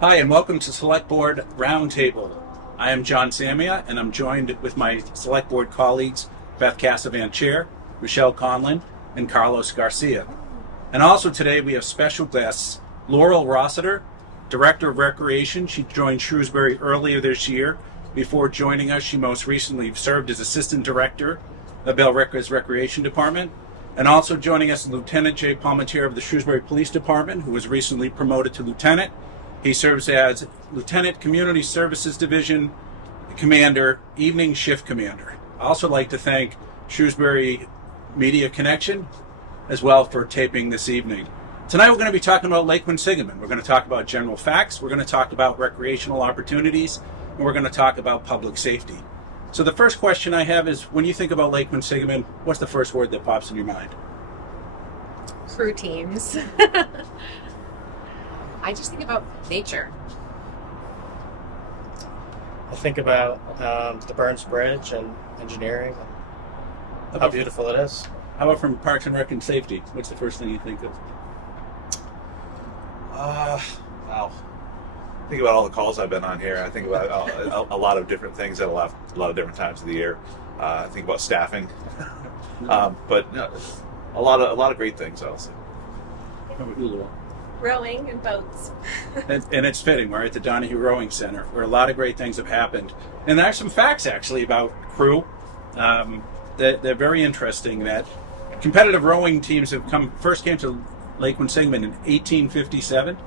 Hi, and welcome to Select Board Roundtable. I am John Samia, and I'm joined with my Select Board colleagues, Beth Cassavan Chair, Michelle Conlin, and Carlos Garcia. And also today we have special guests, Laurel Rossiter, Director of Recreation. She joined Shrewsbury earlier this year. Before joining us, she most recently served as Assistant Director of Bellricka's Recreation Department. And also joining us, Lieutenant J. Palmetier of the Shrewsbury Police Department, who was recently promoted to Lieutenant. He serves as Lieutenant Community Services Division Commander, Evening Shift Commander. I also like to thank Shrewsbury Media Connection as well for taping this evening. Tonight we're going to be talking about Lake Quinsigamond. We're going to talk about general facts, we're going to talk about recreational opportunities, and we're going to talk about public safety. So the first question I have is, when you think about Lake Quinsigamond, what's the first word that pops in your mind? Crew teams. I just think about nature. I think about the Burns Bridge and engineering, and how beautiful it is. How about from Parks and Rec and Safety? What's the first thing you think of? Wow. Think about all the calls I've been on here. I think about a lot of different things at a lot of different times of the year. I think about staffing, but a lot of great things also. Rowing and boats. and it's fitting. We're at the Donahue Rowing Center, where a lot of great things have happened. And there are some facts, actually, about crew. They're very interesting. That competitive rowing teams first came to Lake Quinsigamond in 1857.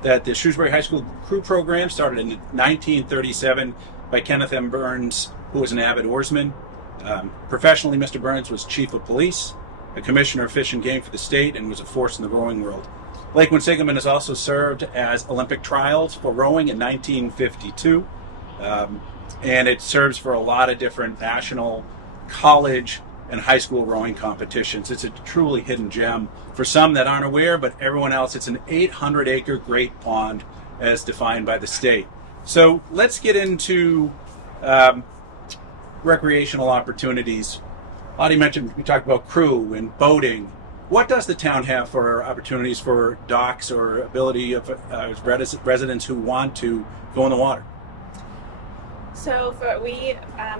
That the Shrewsbury High School crew program started in 1937 by Kenneth M. Burns, who was an avid oarsman. Professionally, Mr. Burns was chief of police, a commissioner of fish and game for the state, and was a force in the rowing world. Lake Quinsigamond has also served as Olympic trials for rowing in 1952, and it serves for a lot of different national, college, and high school rowing competitions. It's a truly hidden gem. For some that aren't aware, but everyone else, it's an 800-acre great pond as defined by the state. So let's get into recreational opportunities. Lottie mentioned, we talked about crew and boating. What does the town have for opportunities for docks or ability of residents who want to go in the water? So we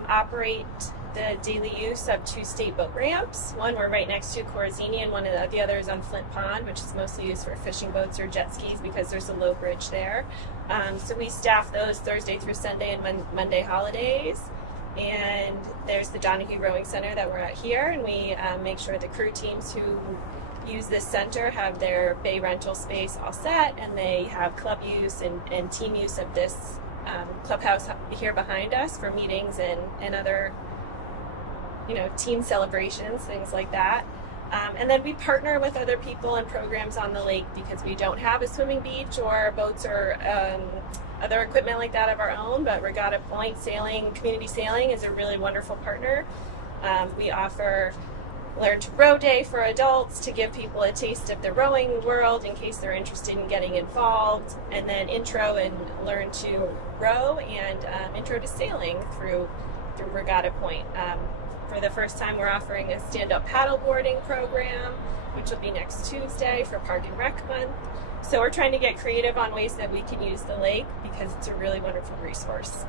operate the daily use of two state boat ramps. One we're right next to Corazini, and the other is on Flint Pond, which is mostly used for fishing boats or jet skis because there's a low bridge there. So we staff those Thursday through Sunday and Monday holidays. And there's the Donahue Rowing Center that we're at here, and we make sure the crew teams who use this center have their bay rental space all set, and they have club use and team use of this clubhouse here behind us for meetings and other team celebrations, things like that. And then we partner with other people and programs on the lake because we don't have a swimming beach or boats or other equipment like that of our own, but Regatta Point Sailing, Community Sailing is a really wonderful partner. We offer Learn to Row Day for adults to give people a taste of the rowing world in case they're interested in getting involved, and then Intro and Learn to Row and Intro to Sailing through Regatta Point. For the first time, we're offering a stand-up paddleboarding program, which will be next Tuesday for Park and Rec Month. So we're trying to get creative on ways that we can use the lake because it's a really wonderful resource.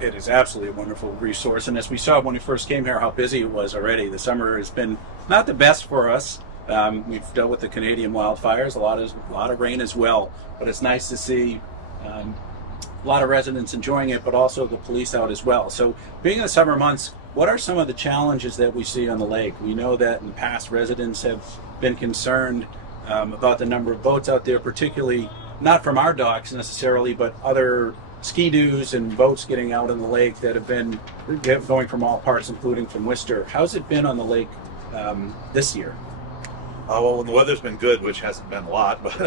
It is absolutely a wonderful resource, and as we saw when we first came here, how busy it was already. The summer has been not the best for us. We've dealt with the Canadian wildfires, a lot of rain as well, but it's nice to see a lot of residents enjoying it, but also the police out as well. So being in the summer months, what are some of the challenges that we see on the lake? We know that in the past residents have been concerned about the number of boats out there, particularly not from our docks necessarily, but other ski-doos and boats getting out on the lake that have been going from all parts, including from Worcester. How's it been on the lake this year? Well, when the weather's been good, which hasn't been a lot, but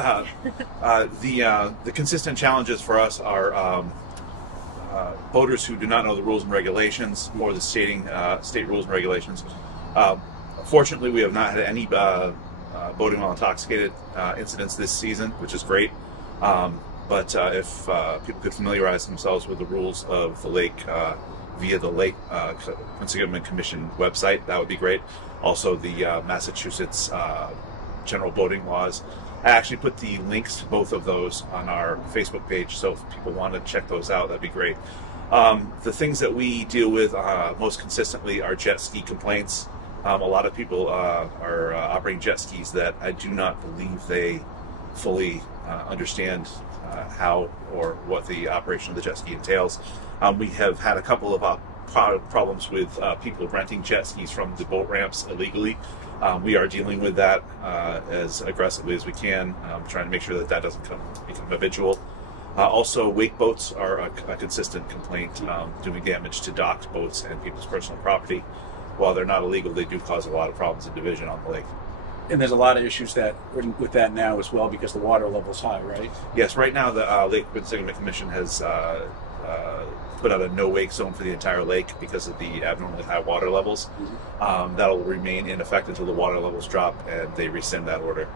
the consistent challenges for us are boaters who do not know the rules and regulations or the state rules and regulations. Fortunately, we have not had any boating while intoxicated incidents this season, which is great. But if people could familiarize themselves with the rules of the lake via the Lake Quinsigamond Commission website, that would be great. Also, the Massachusetts general boating laws I actually put the links to both of those on our Facebook page, so if people want to check those out, that'd be great. The things that we deal with most consistently are jet ski complaints. A lot of people are operating jet skis that I do not believe they fully understand how or what the operation of the jet ski entails. We have had a couple of problems with people renting jet skis from the boat ramps illegally. We are dealing with that as aggressively as we can, trying to make sure that that doesn't become habitual. Also, wake boats are a consistent complaint, doing damage to docked boats and people's personal property. While they're not illegal, they do cause a lot of problems in division on the lake. And there's a lot of issues with that now as well because the water level's high, right? Yes, right now the Lake Quinsigamond Commission has put out a no-wake zone for the entire lake because of the abnormally high water levels. That'll remain in effect until the water levels drop and they rescind that order.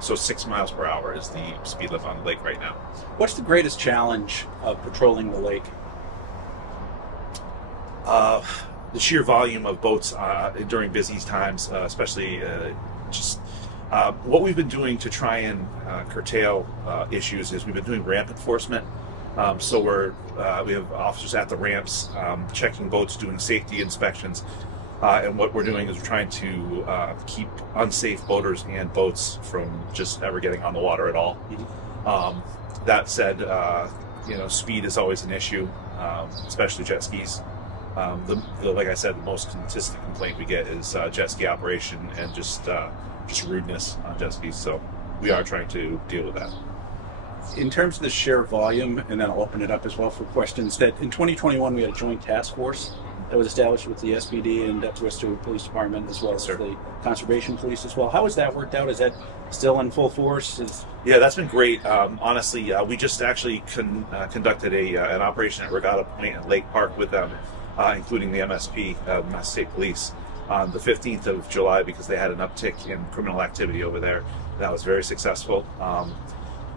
So 6 miles per hour is the speed limit on the lake right now. What's the greatest challenge of patrolling the lake? The sheer volume of boats during busy times, especially what we've been doing to try and curtail issues is we've been doing ramp enforcement. So we have officers at the ramps checking boats, doing safety inspections, and what we're doing is we're trying to keep unsafe boaters and boats from just ever getting on the water at all. That said, speed is always an issue, especially jet skis. Like I said, the most consistent complaint we get is jet ski operation and just rudeness on jet skis. So we are trying to deal with that. In terms of the sheer volume, and then I'll open it up as well for questions, that in 2021 we had a joint task force that was established with the SPD and Worcester Police Department as well as the Conservation Police as well. How has that worked out? Is that still in full force? Yeah, that's been great. Honestly, we just actually conducted an operation at Regatta Point and Lake Park with them, including the MSP, Mass State Police, on the 15th of July because they had an uptick in criminal activity over there. That was very successful.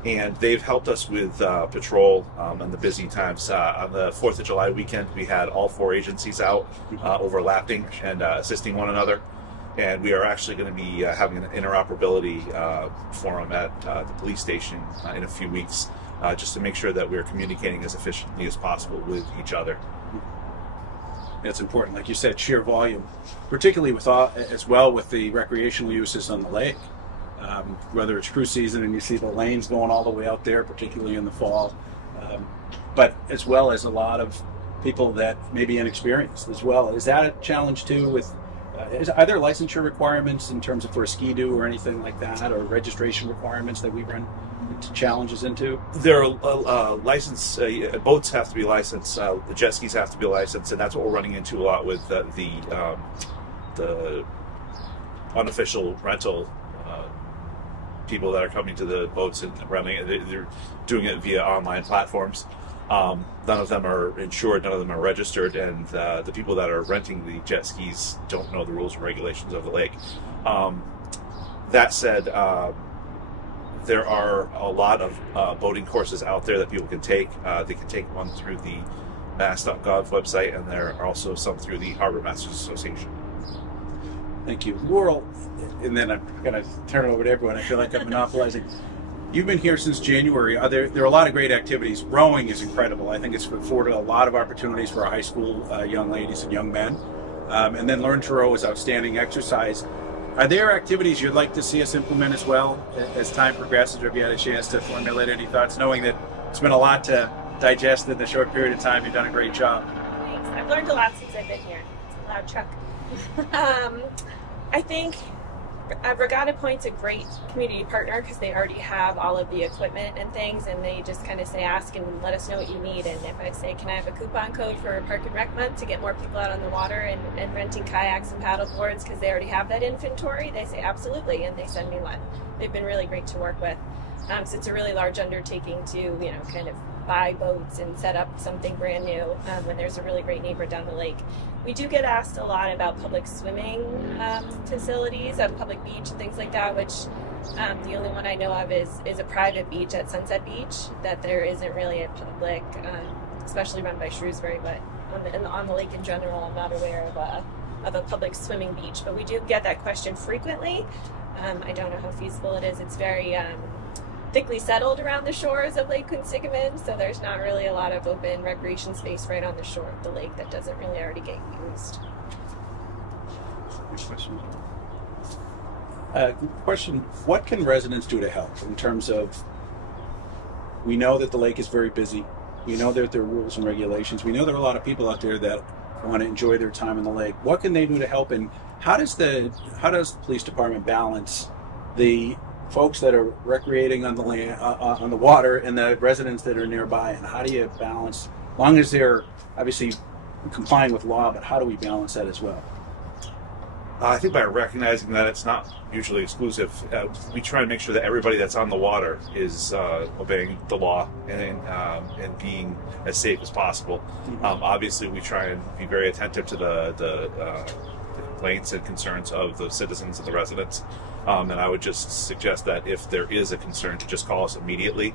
And they've helped us with patrol in the busy times. On the 4th of July weekend, we had all 4 agencies out overlapping and assisting one another. And we are actually going to be having an interoperability forum at the police station in a few weeks, just to make sure that we're communicating as efficiently as possible with each other. It's important, like you said, sheer volume, particularly as well with the recreational uses on the lake. Whether it's cruise season and you see the lanes going all the way out there, particularly in the fall, but as well as a lot of people that may be inexperienced as well. Is that a challenge too? Are there licensure requirements in terms of for a ski-doo or anything like that, or registration requirements that we run into challenges into? There are boats have to be licensed, the jet skis have to be licensed, and that's what we're running into a lot with the unofficial rental people that are coming to the boats and running it. They're doing it via online platforms. None of them are insured, none of them are registered, and the people that are renting the jet skis don't know the rules and regulations of the lake. That said, there are a lot of boating courses out there that people can take. They can take one through the mass.gov website, and there are also some through the Harbor Masters Association. Thank you. Laurel, and then I'm going to turn it over to everyone. I feel like I'm monopolizing. You've been here since January. There are a lot of great activities. Rowing is incredible. I think it's afforded a lot of opportunities for our high school young ladies and young men. And then Learn to Row is outstanding exercise. Are there activities you'd like to see us implement as well as time progresses? Or have you had a chance to formulate any thoughts, knowing that it's been a lot to digest in a short period of time? You've done a great job. Thanks. I've learned a lot since I've been here. It's a loud truck. I think Regatta Point's a great community partner because they already have all of the equipment and things, and they just kind of say, ask and let us know what you need. And if I say, can I have a coupon code for Park and Rec Month to get more people out on the water and renting kayaks and paddle boards because they already have that inventory, they say absolutely, and they send me one. They've been really great to work with. So it's a really large undertaking to, kind of buy boats and set up something brand new when there's a really great neighbor down the lake. We do get asked a lot about public swimming facilities, a public beach and things like that, which the only one I know of is a private beach at Sunset Beach, that there isn't really a public, especially run by Shrewsbury, but on the lake in general, I'm not aware of a public swimming beach. But we do get that question frequently. I don't know how feasible it is. It's very thickly settled around the shores of Lake Quinsigamond, so there's not really a lot of open recreation space right on the shore of the lake that doesn't really already get used. Next question. Question, what can residents do to help in terms of, we know that the lake is very busy, we know that there are rules and regulations, we know there are a lot of people out there that want to enjoy their time in the lake. What can they do to help, and how does the police department balance the folks that are recreating on the land, on the water, and the residents that are nearby, and how do you balance, as long as they're obviously complying with law, but how do we balance that as well? I think by recognizing that it's not mutually exclusive, we try to make sure that everybody that's on the water is obeying the law and being as safe as possible. Obviously, we try and be very attentive to the complaints and concerns of the citizens and the residents. And I would just suggest that if there is a concern, to just call us immediately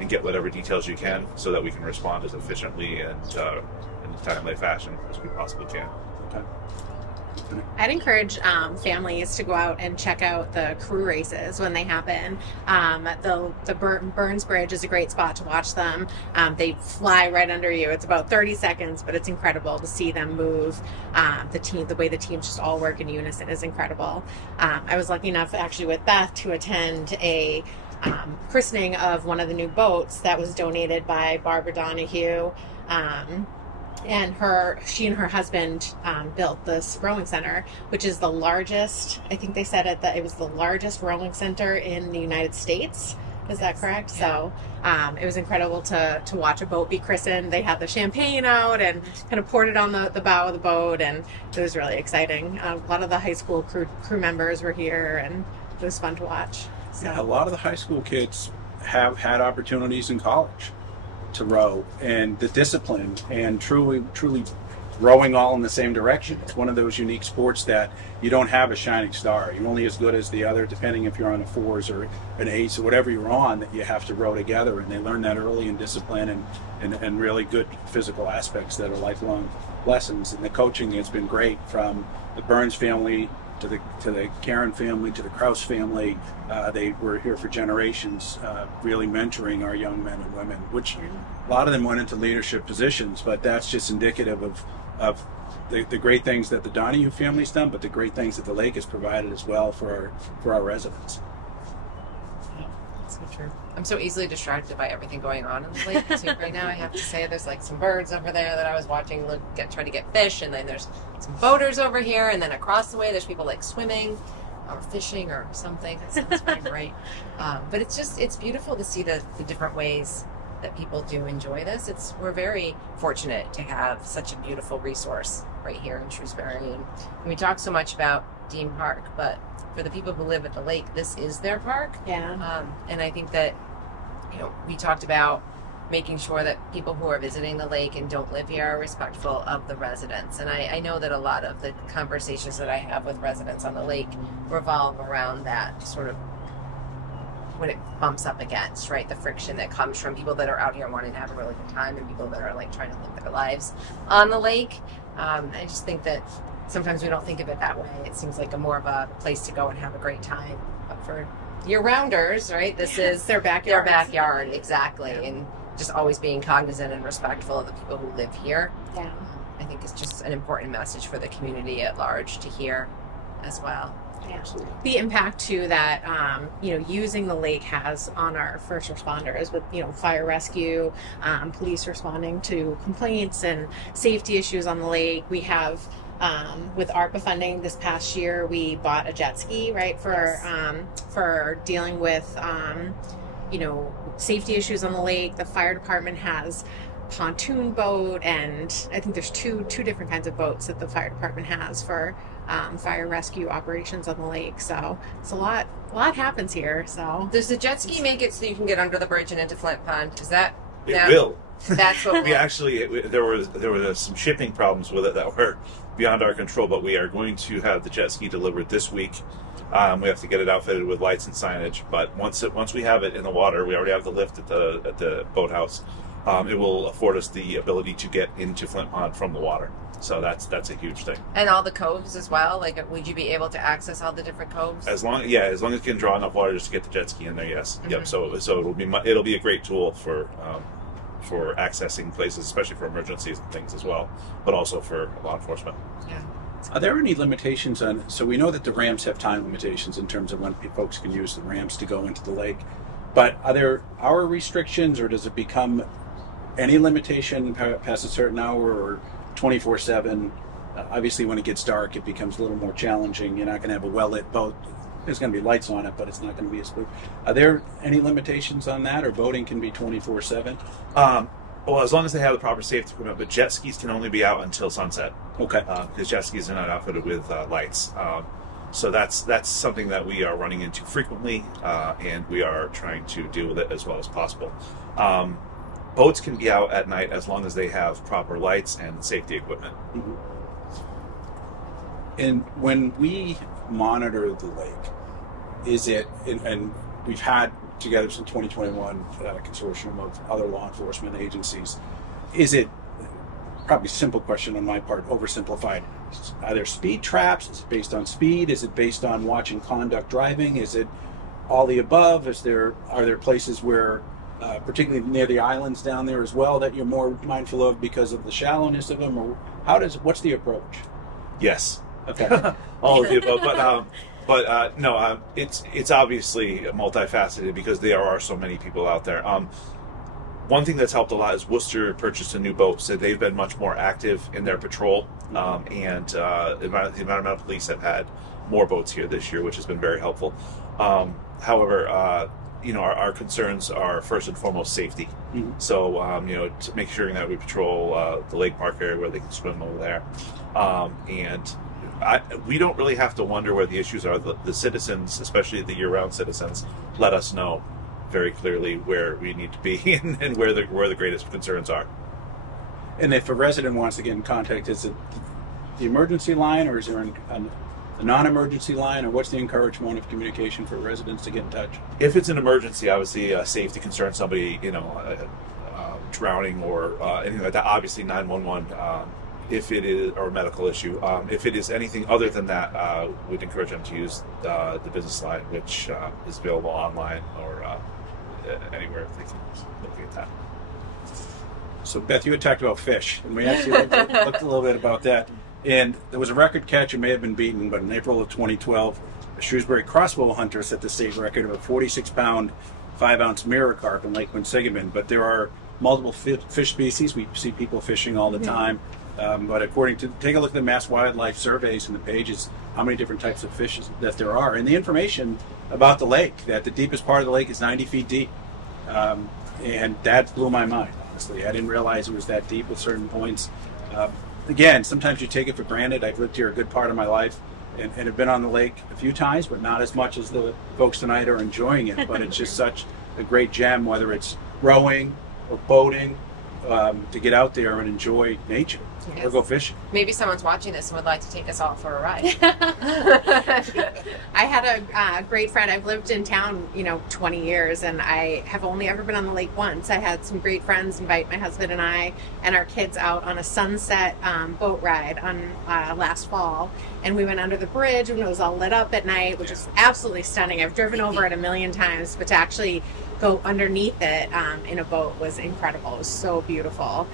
and get whatever details you can so that we can respond as efficiently and in a timely fashion as we possibly can. Okay. I'd encourage families to go out and check out the crew races when they happen. The Burns Bridge is a great spot to watch them. They fly right under you. It's about 30 seconds, but it's incredible to see them move. The way the teams just all work in unison is incredible. I was lucky enough, actually, with Beth, to attend a christening of one of the new boats that was donated by Barbara Donahue. And she and her husband built this rowing center, which is the largest, I think they said it was the largest rowing center in the United States. Is that correct? Yeah. So it was incredible to watch a boat be christened. They had the champagne out and kind of poured it on the bow of the boat, and it was really exciting. A lot of the high school crew members were here, and it was fun to watch. So. Yeah, a lot of the high school kids have had opportunities in college to row, and the discipline and truly rowing all in the same direction. It's one of those unique sports that you don't have a shining star. You're only as good as the other, depending if you're on a fours or an eights or whatever you're on, that you have to row together, and they learn that early in discipline and really good physical aspects that are lifelong lessons. And the coaching has been great, from the Burns family to the Karen family, to the Kraus family. They were here for generations, really mentoring our young men and women, which a lot of them went into leadership positions, but that's just indicative of the great things that the Donahue family's done, but the great things that the lake has provided as well for our residents. That's so true. I'm so easily distracted by everything going on in the lake too right now. I have to say, there's like some birds over there that I was watching try to get fish, and then there's some boaters over here, and then across the way there's people like swimming or fishing or something. That sounds pretty great. But it's beautiful to see the different ways that people do enjoy this. We're very fortunate to have such a beautiful resource right here in Shrewsbury, and we talk so much about Dean Park, but for the people who live at the lake, this is their park. Yeah. And I think that, we talked about making sure that people who are visiting the lake and don't live here are respectful of the residents. And I know that a lot of the conversations that I have with residents on the lake revolve around that sort of, when it bumps up against, right, the friction that comes from people that are out here wanting to have a really good time and people that are like trying to live their lives on the lake. I just think that sometimes we don't think of it that way. It seems like more of a place to go and have a great time. But for year-rounders, right, this is their backyard. Exactly. Yeah. And just always being cognizant and respectful of the people who live here. Yeah. I think it's just an important message for the community at large to hear as well. Yeah. The impact too that using the lake has on our first responders with fire rescue, police responding to complaints and safety issues on the lake. We have with ARPA funding this past year, we bought a jet ski, right, for dealing with safety issues on the lake. The fire department has pontoon boat, and I think there's two different kinds of boats that the fire department has for fire rescue operations on the lake. So it's a lot happens here. So does the jet ski make it so you can get under the bridge and into Flint Pond? Is that it will? That's what we actually there were some shipping problems with it that were beyond our control, but we are going to have the jet ski delivered this week. We have to get it outfitted with lights and signage, but once we have it in the water, we already have the lift at the boathouse. it will afford us the ability to get into Flint Pond from the water. So that's a huge thing. And all the coves as well. Like, would you be able to access all the different coves? As long as you can draw enough water just to get the jet ski in there, yes. Mm-hmm. Yep. So it'll be a great tool for accessing places, especially for emergencies and things as well, but also for law enforcement. Yeah. Are there any limitations on? So we know that the ramps have time limitations in terms of when folks can use the ramps to go into the lake, but are there hour restrictions, or does it become any limitation past a certain hour, or 24/7? Obviously, when it gets dark, it becomes a little more challenging. You're not going to have a well-lit boat. There's going to be lights on it, but it's not going to be as blue. Are there any limitations on that, or boating can be 24/7? Well, as long as they have the proper safety equipment, but jet skis can only be out until sunset. Okay. Because jet skis are not outfitted with lights. So that's something that we are running into frequently, and we are trying to deal with it as well as possible. Boats can be out at night as long as they have proper lights and safety equipment. Mm-hmm. And when we monitor the lake, is it, and we've had together since 2021 a consortium of other law enforcement agencies, is it, probably a simple question on my part, oversimplified, are there speed traps? Is it based on speed? Is it based on watching conduct driving? Is it all the above? Are there places where, particularly near the islands down there as well, that you're more mindful of because of the shallowness of them? Or what's the approach? Yes. Okay. All of the above, but no, it's obviously multifaceted because there are so many people out there. One thing that's helped a lot is Worcester purchased a new boat, so they've been much more active in their patrol, and the environmental police have had more boats here this year, which has been very helpful. However, our concerns are first and foremost safety. Mm-hmm. So, to make sure that we patrol the lake park area where they can swim over there, and we don't really have to wonder where the issues are. The citizens, especially the year-round citizens, let us know very clearly where we need to be and where the greatest concerns are. And if a resident wants to get in contact, is it the emergency line, or is there a non-emergency line, or what's the encouraged mode of communication for residents to get in touch? If it's an emergency, obviously a safety concern, somebody drowning or anything like that, obviously 911. If it is, or a medical issue. If it is anything other than that, we'd encourage them to use the business line, which is available online or anywhere they can look at that. So, Beth, you had talked about fish, and we actually looked a little bit about that. And there was a record catch. It may have been beaten, but in April of 2012, a Shrewsbury crossbow hunter set the state record of a 46-pound, 5-ounce mirror carp in Lake Quinsigamond. But there are multiple fish species. We see people fishing all the time. But according to, take a look at the Mass Wildlife Surveys and the pages, how many different types of fish that there are. And the information about the lake, that the deepest part of the lake is 90 feet deep. And that blew my mind, honestly. I didn't realize it was that deep at certain points. Again, sometimes you take it for granted. I've lived here a good part of my life and have been on the lake a few times, but not as much as the folks tonight are enjoying it. But it's just such a great gem, whether it's rowing or boating, to get out there and enjoy nature. Yes. Or go fishing. Maybe someone's watching this and would like to take us all for a ride. I had a great friend. I've lived in town, 20 years, and I have only ever been on the lake once. I had some great friends invite my husband and I and our kids out on a sunset boat ride on last fall, and we went under the bridge and it was all lit up at night, which is absolutely stunning. I've driven over it a million times, but to actually go underneath it in a boat was incredible. It was so beautiful.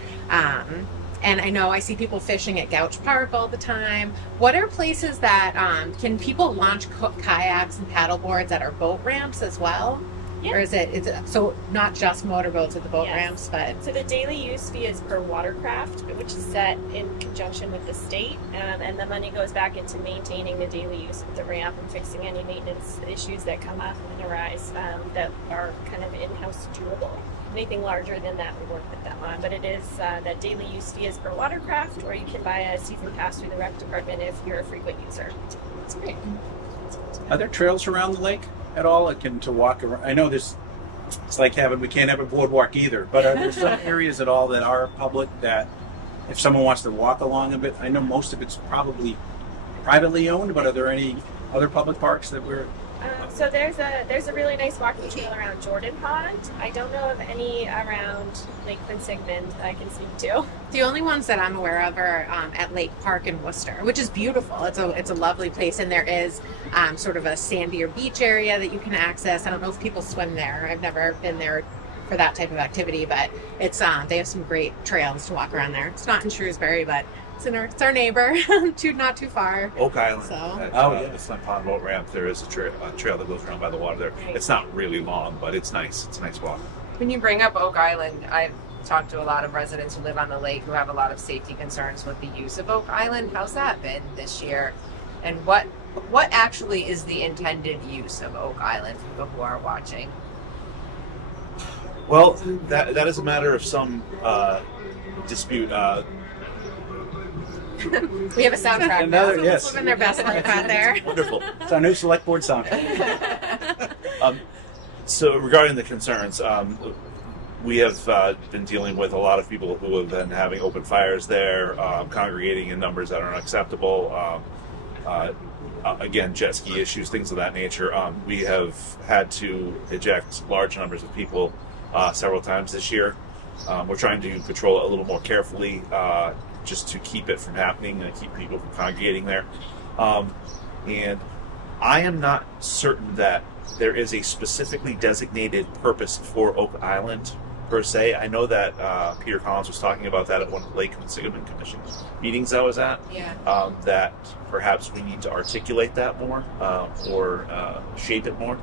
And I know I see people fishing at Gouch Park all the time. What are places that can people launch kayaks and paddle boards at our boat ramps as well? Yeah. Or is it so not just motorboats at the boat Yes. ramps, but So the daily use fee is per watercraft, which is set in conjunction with the state, and the money goes back into maintaining the daily use of the ramp and fixing any maintenance issues that come up and arise that are kind of in-house doable. Anything larger than that, we work with them on. But it is that daily use fee is per watercraft, or you can buy a season pass through the rec department if you're a frequent user. that's great. Are there trails around the lake at all to walk around? I know it's like we can't have a boardwalk either, but are there some areas at all that are public that if someone wants to walk along a bit? I know most of it's probably privately owned, but are there any other public parks that we're So there's a really nice walking trail around Jordan Pond. I don't know of any around Lake Quinsignment that I can speak to. The only ones that I'm aware of are at Lake Park in Worcester, which is beautiful. It's a lovely place, and there is sort of a sandier beach area that you can access. I don't know if people swim there. I've never been there for that type of activity, but it's they have some great trails to walk around there. It's not in Shrewsbury, but it's our neighbor, not too far. Oak Island. So. At the Flint Pond boat ramp, there is a trail that goes around by the water there. It's not really long, but it's nice. It's a nice walk. When you bring up Oak Island, I've talked to a lot of residents who live on the lake who have a lot of safety concerns with the use of Oak Island. How's that been this year? And what actually is the intended use of Oak Island for people who are watching? Well, that is a matter of some dispute. We have a soundtrack. Another, yes. Living their best life out there. Wonderful. It's our new select board song. So regarding the concerns, we have been dealing with a lot of people who have been having open fires there, congregating in numbers that are unacceptable. Again, jet ski issues, things of that nature. We have had to eject large numbers of people several times this year. We're trying to patrol it a little more carefully, just to keep it from happening and keep people from congregating there. And I am not certain that there is a specifically designated purpose for Oak Island per se. I know that Peter Collins was talking about that at one of the Lake Quinsignment Commission meetings I was at. Yeah. That perhaps we need to articulate that more or shape it more.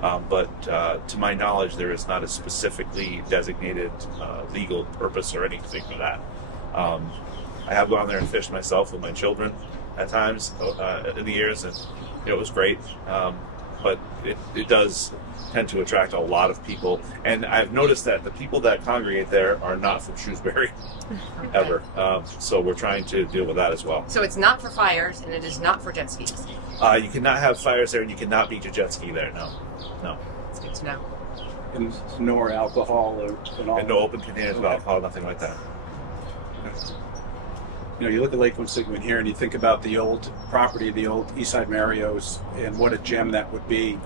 But to my knowledge, there is not a specifically designated legal purpose or anything for that. I have gone there and fished myself with my children at times in the years, and it was great. But it does tend to attract a lot of people, and I've noticed that the people that congregate there are not from Shrewsbury ever. So we're trying to deal with that as well. So it's not for fires, and it is not for jet skis. You cannot have fires there, and you cannot beach a jet ski there. No. It's good to know. And nor alcohol and all. And no open containers of alcohol, nothing like that. You know, you look at Lake Quinsignment here and you think about the old property, the old Eastside Mario's, and what a gem that would be.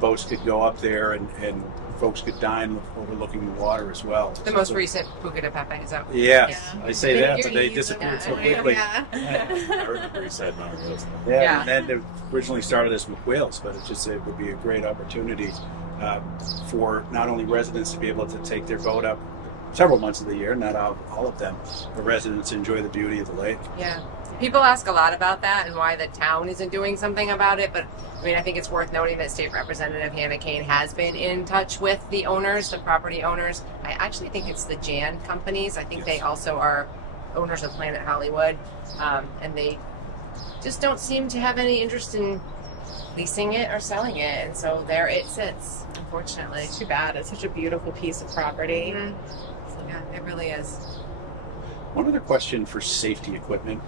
Boats could go up there and folks could dine overlooking the water as well. The most recent Puka de Pepe, is that? Yes, Yeah. I say that, but they You're disappeared so using- quickly. Yeah. I remember you said none of those. Yeah. And then it originally started as McWhale's, but it would be a great opportunity for not only residents to be able to take their boat up several months of the year, not all of them, but residents enjoy the beauty of the lake. Yeah. People ask a lot about that and why the town isn't doing something about it, but I mean, I think it's worth noting that State Representative Hannah Kane has been in touch with the owners, the property owners. I actually think it's the Jan companies. I think they also are owners of Planet Hollywood, and they just don't seem to have any interest in leasing it or selling it, and so there it sits, unfortunately. It's too bad. It's such a beautiful piece of property. Mhm. Yeah, it really is. One other question for safety equipment.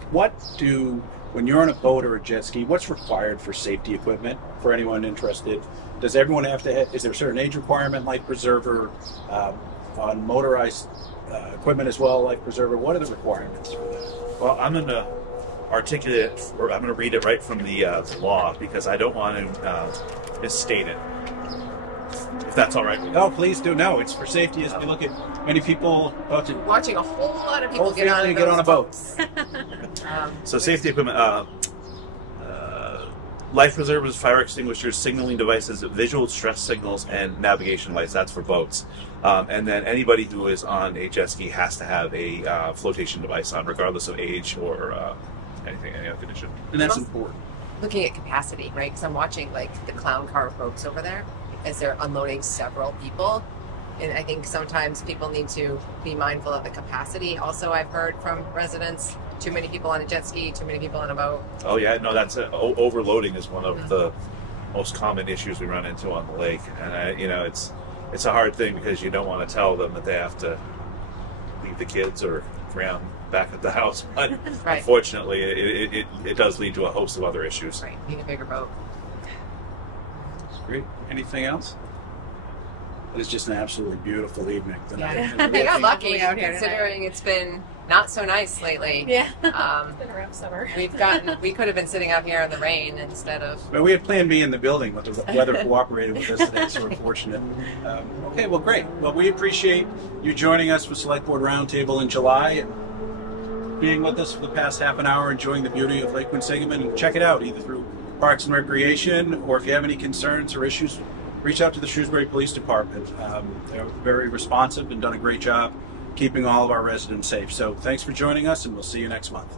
When you're on a boat or a jet ski, what's required for safety equipment for anyone interested? Does everyone have to is there a certain age requirement, like preserver, on motorized equipment as well, like preserver? What are the requirements for that? Well, I'm going to articulate it, or I'm going to read it right from the law, because I don't want to misstate it. If that's all right with you. No, please do. No, it's for safety. As we look at many people about to Watching a whole lot of people whole get on family get on a boat. So safety equipment, life preservers, fire extinguishers, signaling devices, visual distress signals, and navigation lights. That's for boats. And then anybody who is on a jet ski has to have a flotation device on, regardless of age or any other condition. And that's important. Looking at capacity, right? Because I'm watching like the clown car boats over there as they're unloading several people. And I think sometimes people need to be mindful of the capacity. Also, I've heard from residents, too many people on a jet ski, too many people on a boat. Oh yeah, no, that's overloading is one of the most common issues we run into on the lake, and it's a hard thing because you don't want to tell them that they have to leave the kids or cram back at the house, but Right. unfortunately, it does lead to a host of other issues. Right, need a bigger boat. Great. Anything else? It was just an absolutely beautiful evening tonight. Yeah. And We got Lovely lucky out here considering it's been not so nice lately. Yeah. Um, It's been a rough summer. we could have been sitting out here in the rain instead of. But we had planned B in the building, but the weather cooperated with us today, so we're fortunate. Okay, well, great. Well, we appreciate you joining us for Select Board Roundtable in July, being with us for the past half an hour, enjoying the beauty of Lake Quinsigamon, and check it out either through Parks and Recreation, or if you have any concerns or issues, reach out to the Shrewsbury Police Department. They're very responsive and done a great job keeping all of our residents safe. So thanks for joining us, and we'll see you next month.